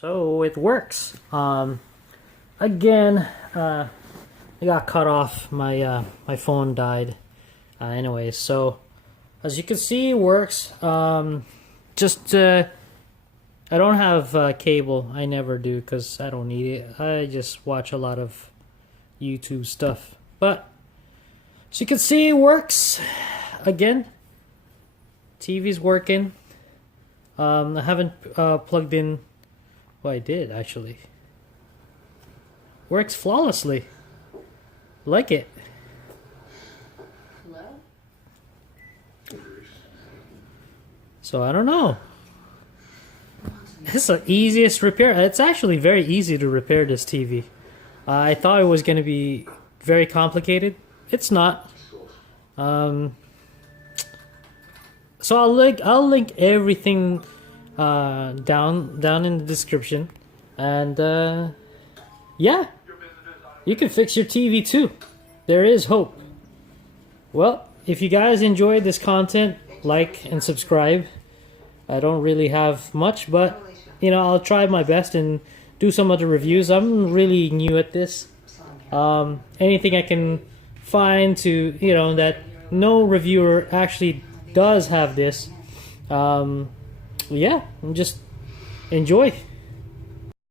So it works. Again, I got cut off. My phone died. Anyways, so as you can see, it works. Just I don't have cable. I never do because I don't need it. I just watch a lot of YouTube stuff. But as you can see, it works. Again, TV's working. I haven't plugged in. Well, I did actually. Works flawlessly. Like it. So I don't know. It's the easiest repair. It's actually very easy to repair this TV. I thought it was going to be very complicated. It's not. So I'll link everything down in the description, and yeah, you can fix your TV too. There is hope. Well, if you guys enjoyed this content, like and subscribe. I don't really have much, but you know, I'll try my best and do some other reviews. I'm really new at this. Anything I can find to, you know, that no reviewer actually does have this. Yeah, just enjoy.